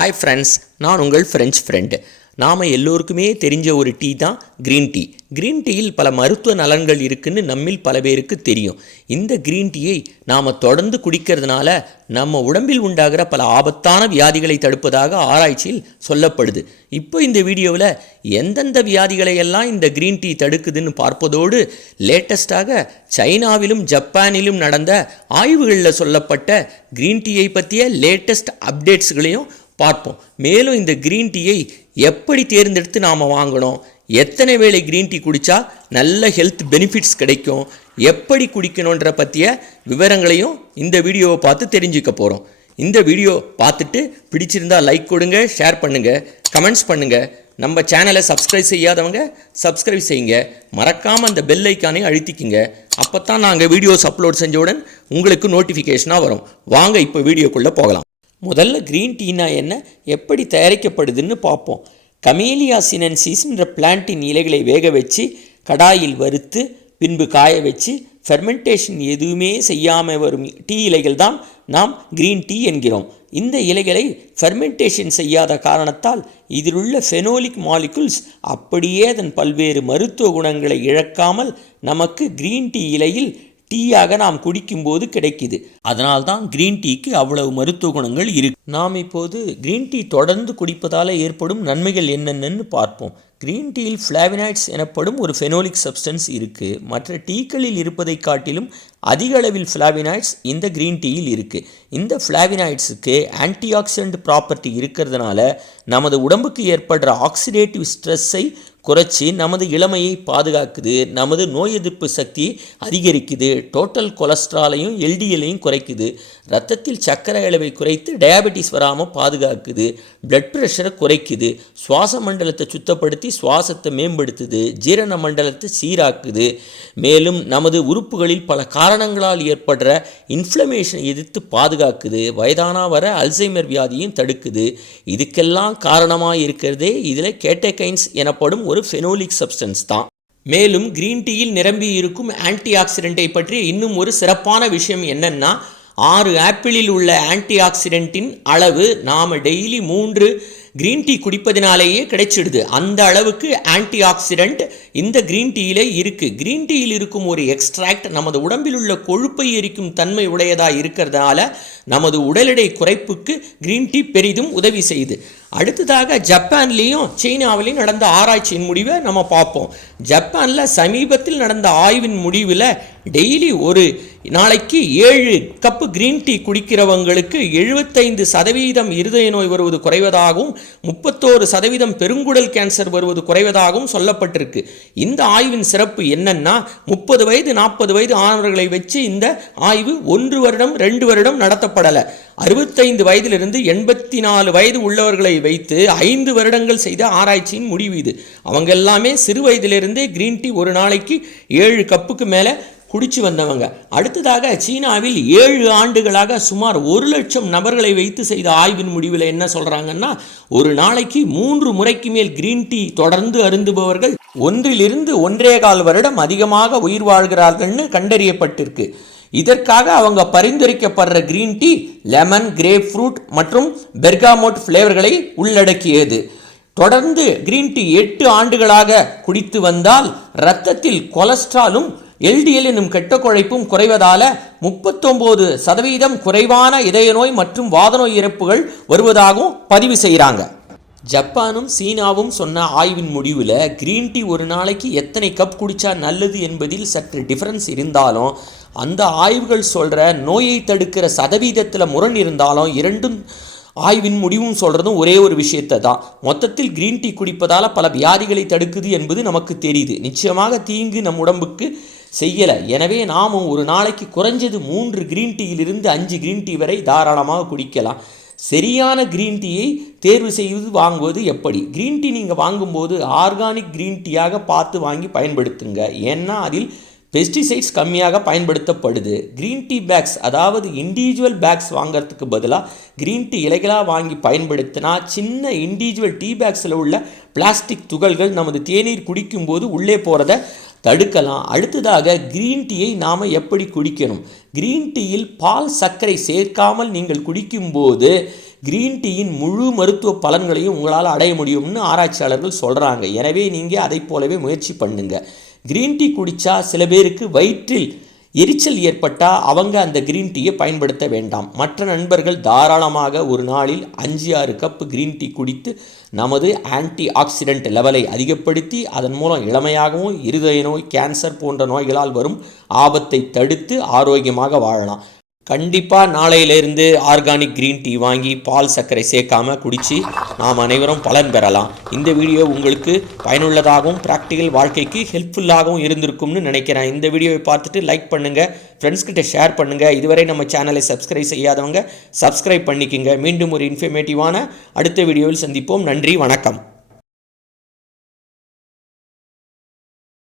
Hi friends, நான் உங்கள் French friend. நாம் எல்லோருக்குமே தெரிஞ்ச ஒரு டீ தான் க்ரீன் டீ. க்ரீன் டீயில் பல மருத்துவ நலன்கள் இருக்குதுன்னு நம்மில் பல பேருக்கு தெரியும். இந்த க்ரீன் டீயை நாம் தொடர்ந்து குடிக்கிறதுனால நம்ம உடம்பில் உண்டாகிற பல ஆபத்தான வியாதிகளை தடுப்பதாக ஆராய்ச்சியில் சொல்லப்படுது. இப்போ இந்த வீடியோவில் எந்தெந்த வியாதிகளையெல்லாம் இந்த க்ரீன் டீ தடுக்குதுன்னு பார்ப்பதோடு லேட்டஸ்டாக சைனாவிலும் ஜப்பானிலும் நடந்த ஆய்வுகளில் சொல்லப்பட்ட க்ரீன் டீயை பற்றிய லேட்டஸ்ட் அப்டேட்ஸ்களையும் பார்ப்போம். மேலும் இந்த க்ரீன் டீயை எப்படி தேர்ந்தெடுத்து நாம் வாங்கணும், எத்தனை வேளை க்ரீன் டீ குடித்தா நல்ல ஹெல்த் பெனிஃபிட்ஸ் கிடைக்கும், எப்படி குடிக்கணுன்ற பற்றிய விவரங்களையும் இந்த வீடியோவை பார்த்து தெரிஞ்சுக்க போகிறோம். இந்த வீடியோ பார்த்துட்டு பிடிச்சிருந்தால் லைக் கொடுங்க, ஷேர் பண்ணுங்கள், கமெண்ட்ஸ் பண்ணுங்கள். நம்ம சேனலை சப்ஸ்கிரைப் செய்யாதவங்க சப்ஸ்கிரைப் செய்யுங்க. மறக்காமல் அந்த பெல் ஐக்கானை அழுத்திக்குங்க. அப்போ தான் நாங்கள் வீடியோஸ் அப்லோட் செஞ்சவுடன் உங்களுக்கு நோட்டிஃபிகேஷனாக வரும். வாங்க இப்போ வீடியோக்குள்ளே போகலாம். முதல்ல க்ரீன் டீனா என்ன, எப்படி தயாரிக்கப்படுதுன்னு பார்ப்போம். கமேலியா சினென்சிஸ்ன்ற பிளான்ட்டின் இலைகளை வேக வச்சு கடாயில் வறுத்து பின்பு காய வச்சு ஃபெர்மெண்டேஷன் எதுவுமே செய்யாமல் வரும் டீ இலைகள் தான் நாம் க்ரீன் டீ என்கிறோம். இந்த இலைகளை ஃபெர்மெண்டேஷன் செய்யாத காரணத்தால் இதிலுள்ள ஃபெனோலிக் மாலிகுல்ஸ் அப்படியே அதன் பல்வேறு மருத்துவ குணங்களை இழக்காமல் நமக்கு க்ரீன் டீ இலையில் டீயாக நாம் குடிக்கும்போது கிடைக்குது. அதனால்தான் க்ரீன் டீக்கு அவ்வளவு மருத்துவ குணங்கள் இருக்கு. நாம் இப்போது க்ரீன் டீ தொடர்ந்து குடிப்பதால் ஏற்படும் நன்மைகள் என்னென்னு பார்ப்போம். க்ரீன் டீயில் ஃப்ளாவினாய்ட்ஸ் எனப்படும் ஒரு ஃபெனோலிக் சப்ஸ்டன்ஸ் இருக்குது. மற்ற டீக்களில் இருப்பதை காட்டிலும் அதிக அளவில் ஃப்ளாவினாய்ட்ஸ் இந்த க்ரீன் டீயில் இருக்குது. இந்த ஃப்ளாவினாய்ட்ஸுக்கு ஆன்டிஆக்சிடென்ட் ப்ராப்பர்ட்டி இருக்கிறதுனால நமது உடம்புக்கு ஏற்படுற ஆக்சிடேட்டிவ் ஸ்ட்ரெஸ்ஸை குறைச்சி நமது இளமையை பாதுகாக்குது, நமது நோய் எதிர்ப்பு சக்தியை அதிகரிக்குது, டோட்டல் கொலஸ்ட்ராலையும் எல்டிஎல்லையும் குறைக்குது, ரத்தத்தில் சர்க்கரை அளவை குறைத்து டயபெட்டிஸ் வராமல் பாதுகாக்குது, பிளட் ப்ரெஷரை குறைக்குது, சுவாச மண்டலத்தை சுத்தப்படுத்தி சுவாசத்தை மேம்படுத்துது, ஜீரண மண்டலத்தை சீராக்குது. மேலும் நமது உறுப்புகளில் பல காரணங்களால் ஏற்படுற இன்ஃப்ளமேஷனை எதிர்த்து பாதுகாக்குது, வயதானா வர அல்சைமர் வியாதியும் தடுக்குது. இதுக்கெல்லாம் காரணமாக இருக்கிறதே இதில் கேட்டகைன்ஸ் எனப்படும் ஒரு ஃபெனோலிக் சப்ஸ்டன்ஸ் தான். மேலும் க்ரீன் டீயில் நிரம்பி இருக்கும் ஆன்டி ஆக்சிடென்ட்டை பற்றி இன்னும் ஒரு சிறப்பான விஷயம் என்னன்னா, 6 ஆப்பிளில் உள்ள ஆன்டி ஆக்சிடென்ட்டின் அளவு நாம் டெய்லி 3 க்ரீன் டீ குடிப்பதினாலேயே கிடைச்சிடுது. அந்த அளவுக்கு ஆன்டி ஆக்சிடென்ட் இந்த க்ரீன் டீயிலே இருக்குது. க்ரீன் டீயில் இருக்கும் ஒரு எக்ஸ்ட்ராக்ட் நமது உடம்பில் உள்ள கொழுப்பை எரிக்கும் தன்மை உடையதாக இருக்கிறதுனால நமது உடல் எடை குறைப்புக்கு க்ரீன் டீ பெரிதும் உதவி செய்யுது. அடுத்ததாக ஜப்பான்லேயும் சைனாவிலையும் நடந்த ஆராய்ச்சியின் முடிவை நம்ம பார்ப்போம். ஜப்பானில் சமீபத்தில் நடந்த ஆய்வின் முடிவில் டெய்லி ஒரு நாளைக்கு 7 கப்பு க்ரீன் டீ குடிக்கிறவங்களுக்கு 75% இருதய நோய் வருவது குறைவதாகவும் 31% பெருங்குடல் கேன்சர் வருவது குறைவதாகவும் சொல்லப்பட்டிருக்கு. இந்த ஆய்வின் சிறப்பு என்னன்னா, 30 வயது 40 வயது ஆனவர்களை வச்சு இந்த ஆய்வு 1 வருடம் 2 வருடம் நடத்தப்படலை. 65 வயதிலிருந்து 84 வயது உள்ளவர்களை வைத்து 5 வருடங்கள் செய்த ஆராய்ச்சியின் முடிவு இது. அவங்க எல்லாமே சிறு வயதிலிருந்தே க்ரீன் டீ ஒரு நாளைக்கு 7 கப்புக்கு மேலே குடிச்சு வந்தவங்க. அடுத்ததாக சீனாவில் 7 ஆண்டுகளாக சுமார் 1 லட்சம் நபர்களை வைத்து செய்த ஆய்வின் முடிவில் என்ன சொல்கிறாங்கன்னா, ஒரு நாளைக்கு 3 முறைக்கு மேல் க்ரீன் டீ தொடர்ந்து அருந்துபவர்கள் 1 to 1.25 வருடம் அதிகமாக உயிர் வாழ்கிறார்கள்னு கண்டறியப்பட்டிருக்கு. இதற்காக அவங்க பரிந்துரைக்கப்படுற green tea lemon, grapefruit மற்றும் பெர்காமோட் ஃப்ளேவர்களை உள்ளடக்கியது. தொடர்ந்து க்ரீன் டீ 8 ஆண்டுகளாக குடித்து வந்தால் இரத்தத்தில் கொலஸ்ட்ராலும் எல்டிஎல் என்னும் கெட்ட குழைப்பும் குறைவதால் 39% குறைவான இதய நோய் மற்றும் வாதநோய் இறப்புகள் வருவதாகவும் பதிவு செய்கிறாங்க. ஜப்பானும் சீனாவும் சொன்ன ஆய்வின் முடிவில் க்ரீன் டீ ஒரு நாளைக்கு எத்தனை கப் குடித்தா நல்லது என்பதில் சற்று டிஃப்ரென்ஸ் இருந்தாலும் அந்த ஆய்வுகள் சொல்கிற நோயை தடுக்கிற சதவீதத்தில் முரண் இருந்தாலும் இரண்டும் ஆய்வின் முடிவும் சொல்கிறதும் ஒரே ஒரு விஷயத்தை தான். மொத்தத்தில் க்ரீன் டீ குடிப்பதால் பல வியாதிகளை தடுக்குது என்பது நமக்கு தெரியுது. நிச்சயமாக தீங்கு நம் உடம்புக்கு செய்யலை. எனவே நாம் ஒரு நாளைக்கு குறைஞ்சது 3 க்ரீன் டீயிலிருந்து 5 க்ரீன் டீ வரை தாராளமாக குடிக்கலாம். சரியான க்ரீன் டீயை தேர்வு செய்து வாங்குவது எப்படி? க்ரீன் டீ நீங்கள் வாங்கும்போது ஆர்கானிக் க்ரீன் டீயாக பார்த்து வாங்கி பயன்படுத்துங்க. ஏன்னா அதில் பெஸ்டிசைட்ஸ் கம்மியாக பயன்படுத்தப்படுது. க்ரீன் டீ பேக்ஸ், அதாவது இண்டிவிஜுவல் பேக்ஸ் வாங்கிறதுக்கு பதிலாக க்ரீன் டீ இலைகளாக வாங்கி பயன்படுத்தினா சின்ன இண்டிவிஜுவல் டீ பேக்ஸில் உள்ள பிளாஸ்டிக் துகள்கள் நமது தேநீர் குடிக்கும்போது உள்ளே போகிறத தடுக்கலாம். அடுத்ததாக க்ரீன் டீயை நாம் எப்படி குடிக்கணும்? க்ரீன் டீயில் பால் சர்க்கரை சேர்க்காமல் நீங்கள் குடிக்கும்போது கிரீன் டீயின் முழு மருத்துவ பலன்களையும் உங்களால் அடைய முடியும்னு ஆராய்ச்சியாளர்கள் சொல்கிறாங்க. எனவே நீங்கள் அதை போலவே முயற்சி பண்ணுங்கள். கிரீன் டீ குடித்தா சில பேருக்கு வயிற்றில் எரிச்சல் ஏற்பட்டால் அவங்க அந்த கிரீன் டீயை பயன்படுத்த வேண்டாம். மற்ற நண்பர்கள் தாராளமாக ஒரு நாளில் 5-6 கப் கிரீன் டீ குடித்து நமது ஆன்டி ஆக்சிடென்ட் லெவலை அதிகப்படுத்தி அதன் மூலம் இளமையாகவும் இருதய நோய், கேன்சர் போன்ற நோய்களால் வரும் ஆபத்தை தடுத்து ஆரோக்கியமாக வாழலாம். கண்டிப்பாக நாளையிலேருந்து ஆர்கானிக் கிரீன் டீ வாங்கி பால் சர்க்கரை சேர்க்காம குடித்து நாம் அனைவரும் பலன் பெறலாம். இந்த வீடியோ உங்களுக்கு பயனுள்ளதாகவும் ப்ராக்டிக்கல் வாழ்க்கைக்கு ஹெல்ப்ஃபுல்லாகவும் இருந்திருக்கும்னு நினைக்கிறேன். இந்த வீடியோவை பார்த்துட்டு லைக் பண்ணுங்கள், ஃப்ரெண்ட்ஸ்கிட்ட ஷேர் பண்ணுங்கள். இதுவரை நம்ம சேனலை சப்ஸ்கிரைப் செய்யாதவங்க சப்ஸ்கிரைப் பண்ணிக்கோங்க. மீண்டும் ஒரு இன்ஃபர்மேட்டிவான அடுத்த வீடியோவில் சந்திப்போம். நன்றி, வணக்கம்.